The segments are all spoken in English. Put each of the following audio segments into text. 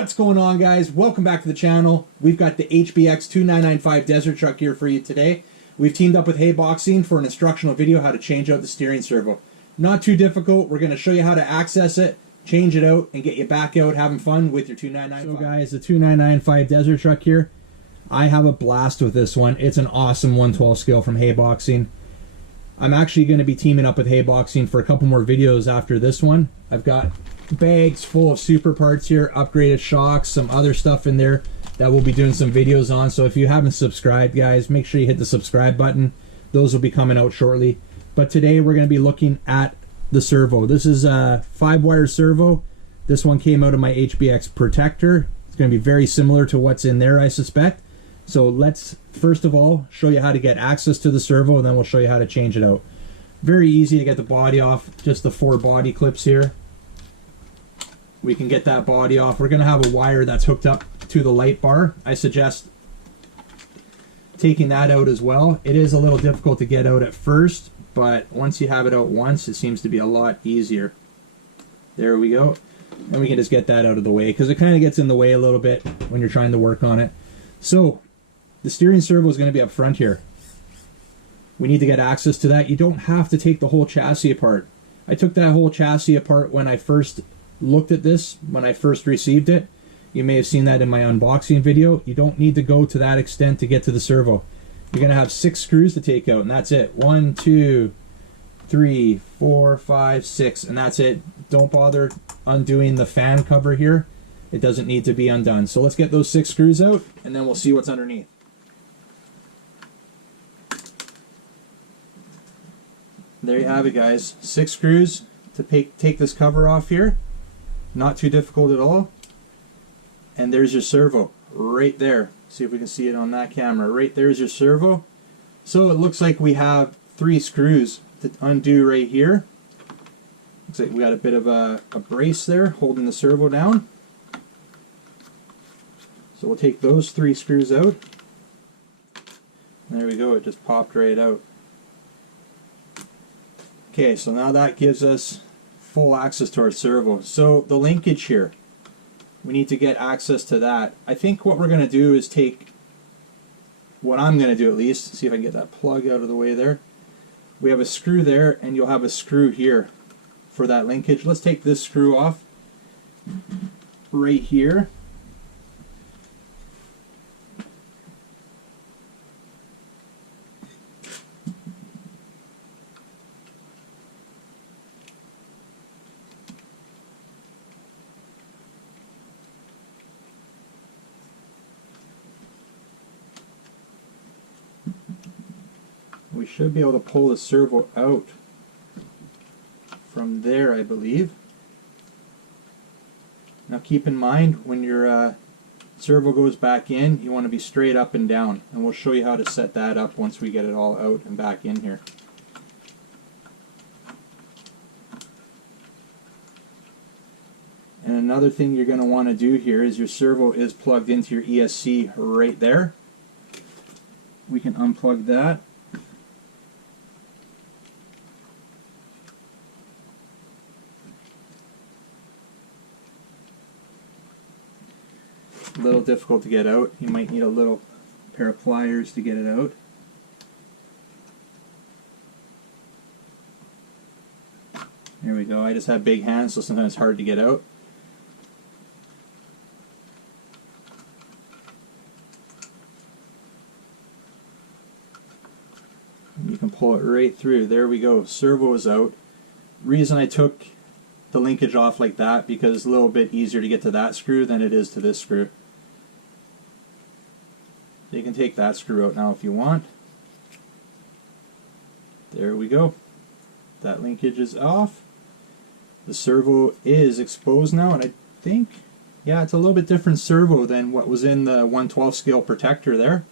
What's going on, guys? Welcome back to the channel. We've got the HBX 2995 desert truck here for you today. We've teamed up with Haiboxing for an instructional video how to change out the steering servo. Not too difficult. We're going to show you how to access it, change it out, and get you back out having fun with your 2995. So guys, the 2995 desert truck here, I have a blast with this one. It's an awesome 112 scale from Haiboxing. I'm actually going to be teaming up with Haiboxing for a couple more videos after this one. I've got bags full of super parts here, upgraded shocks, some other stuff in there that we'll be doing some videos on. So if you haven't subscribed, guys, make sure you hit the subscribe button. Those will be coming out shortly. But today we're going to be looking at the servo. This is a 5-wire servo. This one came out of my HBX protector. It's going to be very similar to what's in there, I suspect. So let's first of all show you how to get access to the servo, and then we'll show you how to change it out. Very easy to get the body off, just the 4 body clips here. We can get that body off. We're going to have a wire that's hooked up to the light bar. I suggest taking that out as well. It is a little difficult to get out at first, but once you have it out once, it seems to be a lot easier. There we go. And we can just get that out of the way because it kind of gets in the way a little bit when you're trying to work on it. So the steering servo is going to be up front here. We need to get access to that. You don't have to take the whole chassis apart. I took that whole chassis apart when I first looked at this, when I first received it. You may have seen that in my unboxing video. You don't need to go to that extent to get to the servo. You're going to have 6 screws to take out, and that's it. 1, 2, 3, 4, 5, 6, and that's it. Don't bother undoing the fan cover here. It doesn't need to be undone. So let's get those 6 screws out, and then we'll see what's underneath. There you have it, guys. 6 screws to take this cover off here. Not too difficult at all. And there's your servo right there. See if we can see it on that camera. Right there's your servo. So it looks like we have 3 screws to undo right here. Looks like we got a bit of a brace there holding the servo down. So we'll take those 3 screws out. There we go, it just popped right out. Okay, so now that gives us full access to our servo. So the linkage here, we need to get access to that. I think what we're going to do is take, what I'm going to do at least, see if I can get that plug out of the way there. We have a screw there, and you'll have a screw here for that linkage. Let's take this screw off right here. We should be able to pull the servo out from there, I believe. Now keep in mind, when your servo goes back in, you want to be straight up and down, and we'll show you how to set that up once we get it all out and back in here. And another thing you're going to want to do here is your servo is plugged into your ESC right there. We can unplug that. A little difficult to get out. You might need a little pair of pliers to get it out. There we go. I just have big hands, so sometimes it's hard to get out. You can pull it right through. There we go. Servo is out. Reason I took the linkage off like that because it's a little bit easier to get to that screw than it is to this screw. You can take that screw out now if you want. There we go. That linkage is off. The servo is exposed now, and I think, yeah, it's a little bit different servo than what was in the 112 scale protector there.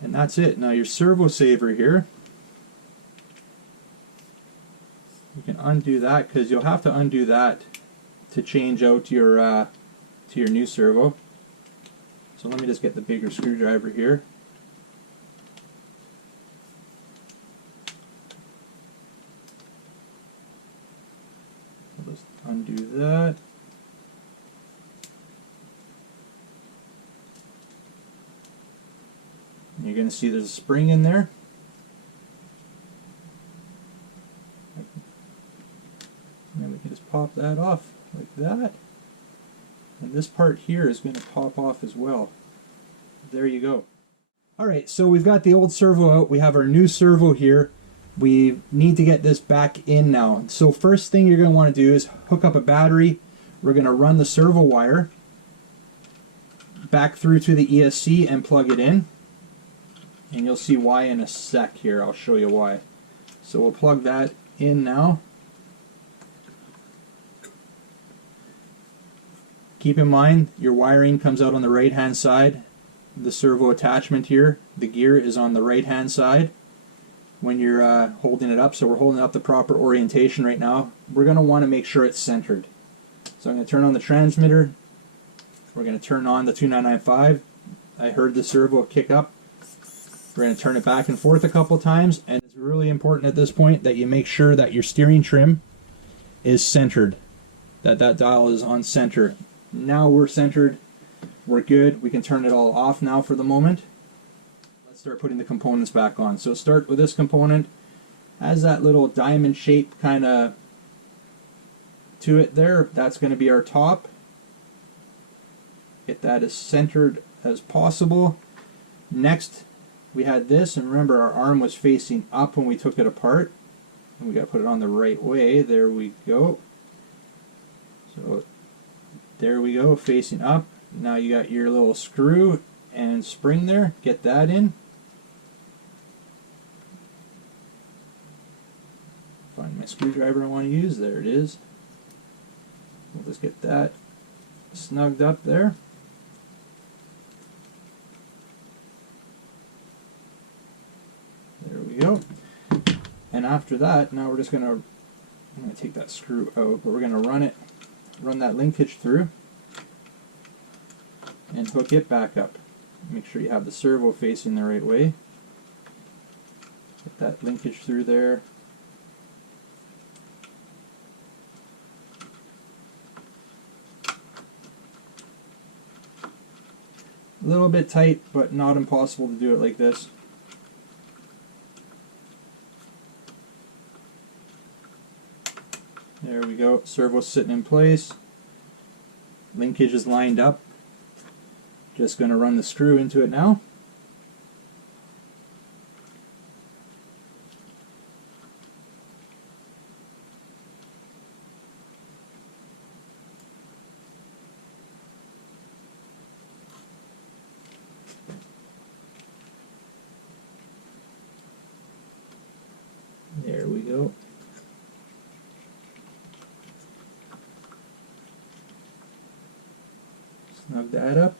And that's it. Now your servo saver here, you can undo that because you'll have to undo that to change out your new servo. So let me just get the bigger screwdriver here. I'll just undo that. And you're going to see there's a spring in there. And then we can just pop that off like that. And this part here is going to pop off as well. There you go. Alright, so we've got the old servo out. We have our new servo here. We need to get this back in now. So first thing you're going to want to do is hook up a battery. We're going to run the servo wire back through to the ESC and plug it in. And you'll see why in a sec here. I'll show you why. So we'll plug that in now. Keep in mind your wiring comes out on the right hand side. The servo attachment here, the gear is on the right hand side when you're holding it up. So we're holding up the proper orientation right now. We're going to want to make sure it's centered. So I'm going to turn on the transmitter. We're going to turn on the 2995. I heard the servo kick up. We're going to turn it back and forth a couple times, and it's really important at this point that you make sure that your steering trim is centered, that dial is on center. Now we're centered, we're good. We can turn it all off now for the moment. Let's start putting the components back on. So start with this component. Has that little diamond shape kind of to it there. That's going to be our top. Get that as centered as possible. Next, we had this, and remember our arm was facing up when we took it apart. And we got to put it on the right way. There we go. So there we go, facing up. Now you got your little screw and spring there. Get that in. Find my screwdriver I want to use. There it is. We'll just get that snugged up there. There we go. And after that, now we're just going to, I'm going to take that screw out, but we're going to run that linkage through and hook it back up. Make sure you have the servo facing the right way. Get that linkage through there. A little bit tight, but not impossible to do it like this. There we go, servo's sitting in place. Linkage is lined up. Just going to run the screw into it now. There we go. Snug that up.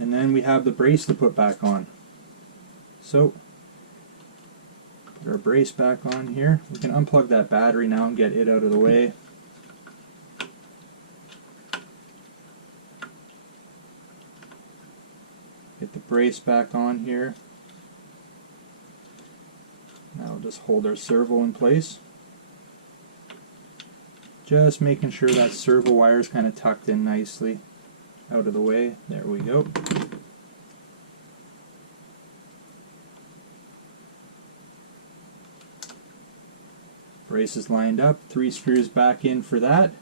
And then we have the brace to put back on. So, put our brace back on here. We can unplug that battery now and get it out of the way. Get the brace back on here. Now we'll just hold our servo in place. Just making sure that servo wire is kind of tucked in nicely out of the way. There we go. Brace is lined up, 3 screws back in for that.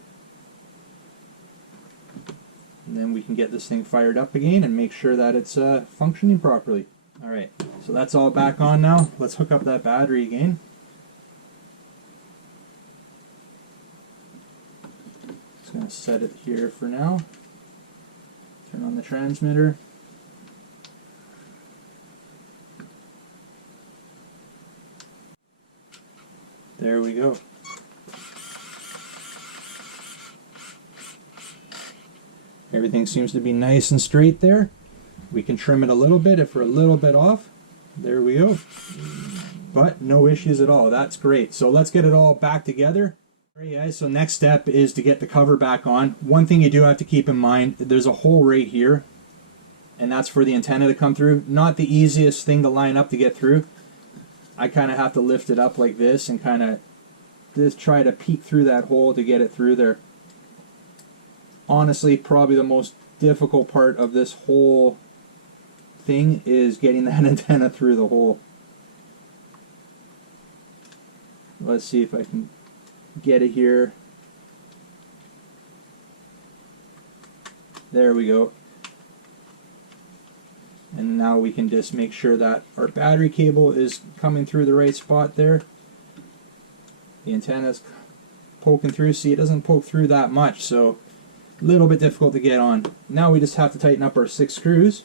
And then we can get this thing fired up again and make sure that it's functioning properly. Alright, so that's all back on now. Let's hook up that battery again. Just going to set it here for now. Turn on the transmitter. There we go. Everything seems to be nice and straight there. We can trim it a little bit if we're a little bit off. There we go. But no issues at all. That's great. So let's get it all back together. Alright guys, so next step is to get the cover back on. One thing you do have to keep in mind, there's a hole right here, and that's for the antenna to come through. Not the easiest thing to line up to get through. I kind of have to lift it up like this and kind of just try to peek through that hole to get it through there. Honestly, probably the most difficult part of this whole thing is getting that antenna through the hole. Let's see if I can get it here. There we go. And now we can just make sure that our battery cable is coming through the right spot there. The antenna's poking through. See, it doesn't poke through that much, so a little bit difficult to get on. Now we just have to tighten up our 6 screws.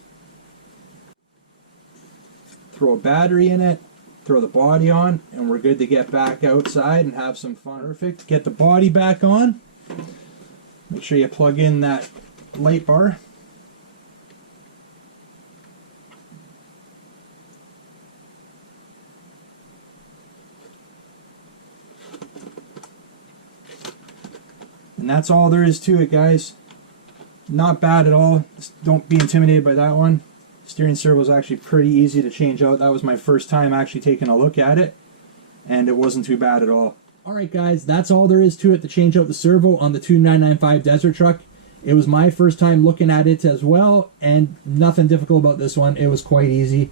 Throw a battery in it, throw the body on, and we're good to get back outside and have some fun. Perfect. Get the body back on. Make sure you plug in that light bar. And that's all there is to it, guys. Not bad at all. Just don't be intimidated by that one. Steering servo is actually pretty easy to change out. That was my first time actually taking a look at it, and it wasn't too bad at all. Alright guys, that's all there is to it to change out the servo on the 2995 Desert Truck. It was my first time looking at it as well, and nothing difficult about this one. It was quite easy.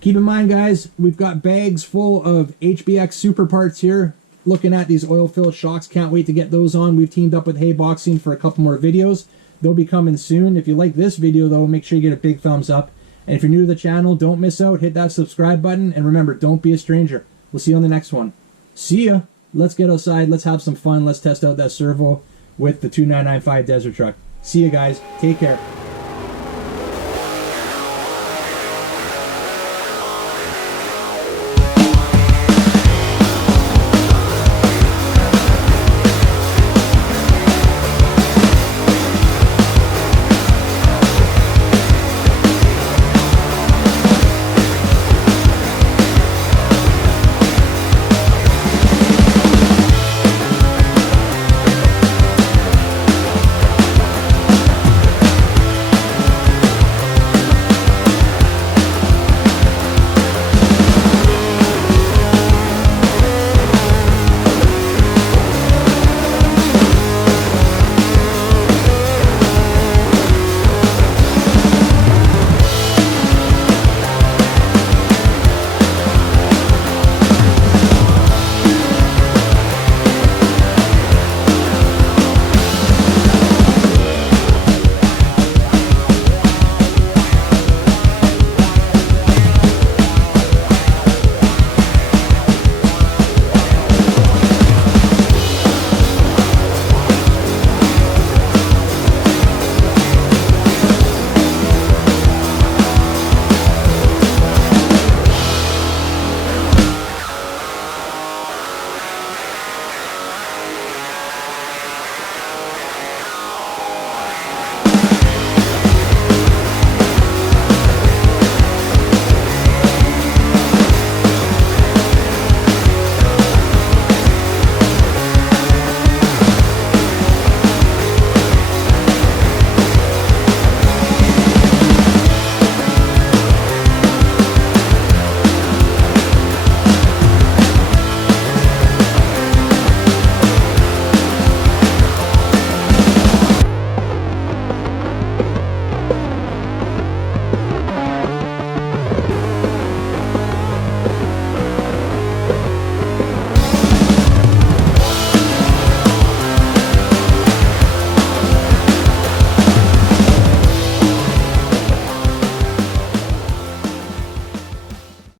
Keep in mind, guys, we've got bags full of HBX super parts here. Looking at these oil-filled shocks, can't wait to get those on. We've teamed up with Haiboxing for a couple more videos. They'll be coming soon. If you like this video, though, make sure you get a big thumbs up. And if you're new to the channel, don't miss out. Hit that subscribe button. And remember, don't be a stranger. We'll see you on the next one. See ya. Let's get outside. Let's have some fun. Let's test out that servo with the 2995 Desert Truck. See you guys. Take care.